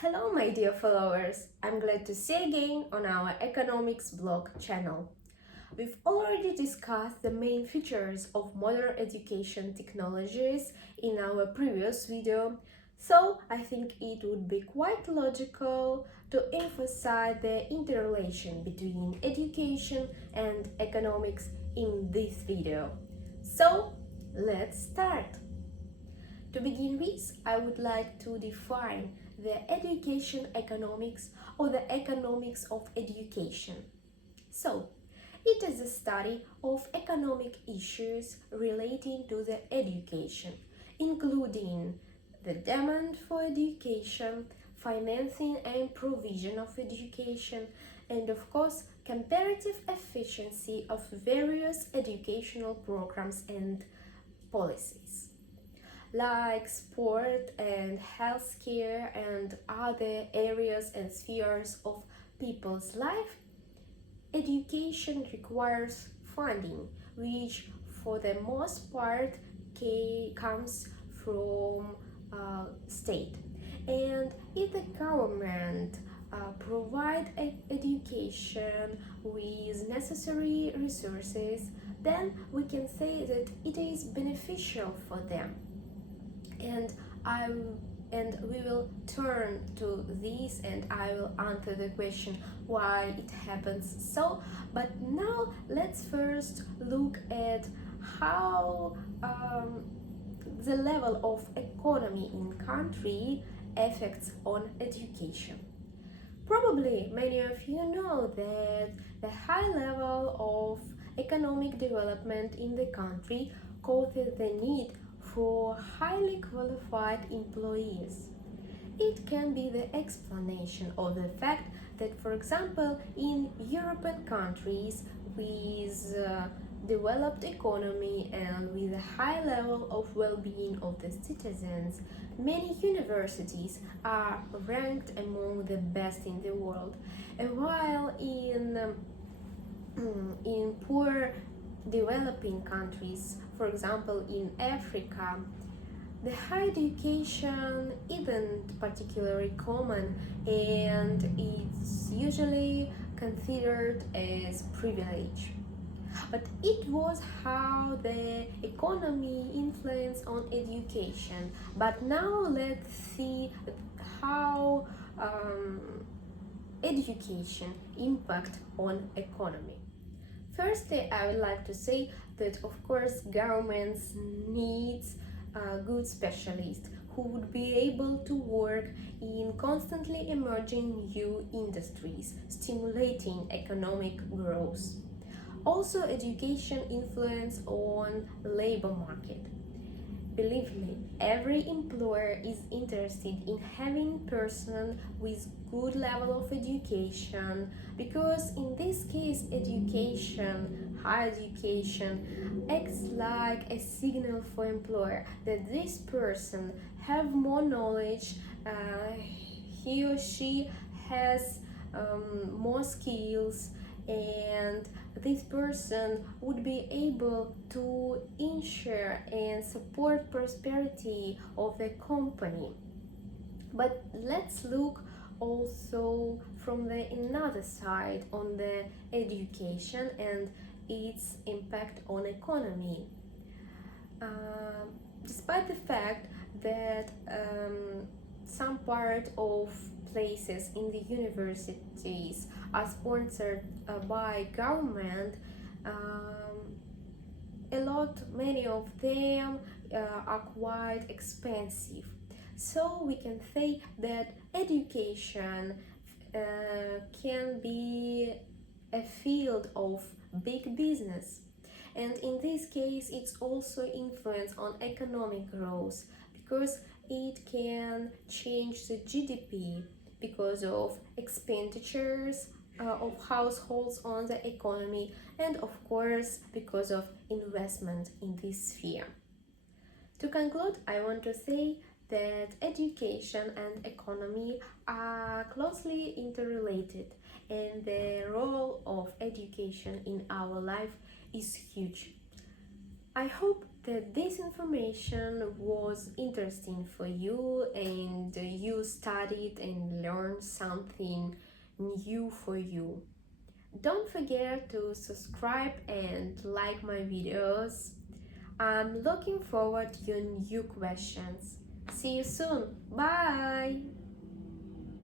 Hello, my dear followers. I'm glad to see you again on our economics blog channel. We've already discussed the main features of modern education technologies in our previous video, so I think it would be quite logical to emphasize the interrelation between education and economics in this video. So, let's start. To begin with, I would like to define the education economics or the economics of education. So, it is a study of economic issues relating to the education, including the demand for education, financing and provision of education, and of course, comparative efficiency of various educational programs and policies like sport and healthcare and other areas and spheres of people's life. Education requires funding, which for the most part comes from state. And if the government provide education with necessary resources, then we can say that it is beneficial for them. and I and we will turn to this and I will answer the question why it happens so. But now let's first look at how the level of economy in country affects on education. Probably many of you know that the high level of economic development in the country causes the need for highly qualified employees. It can be the explanation of the fact that, for example, in European countries with developed economy and with a high level of well-being of the citizens, many universities are ranked among the best in the world. And while in poor developing countries, for example in Africa, the higher education isn't particularly common and it's usually considered as privilege. But it was how the economy influenced on education. But now let's see how education impact on economy. Firstly, I would like to say that of course governments needs good specialists who would be able to work in constantly emerging new industries, stimulating economic growth. Also, education influence on labor market. Believe me, every employer is interested in having person with good level of education, because in this case education, higher education acts like a signal for employer that this person have more knowledge, he or she has more skills, and this person would be able to ensure and support prosperity of the company. But let's look also from the another side on the education and its impact on economy. Despite the fact that some part of places in the universities are sponsored by government, many of them are quite expensive. So we can say that education can be a field of big business. And in this case, it's also influence on economic growth because it can change the GDP because of expenditures of households on the economy, and of course because of investment in this sphere. To conclude, I want to say that education and economy are closely interrelated, and the role of education in our life is huge. I hope that this information was interesting for you and studied and learned something new for you. Don't forget to subscribe and like my videos. I'm looking forward to your new questions. See you soon. Bye!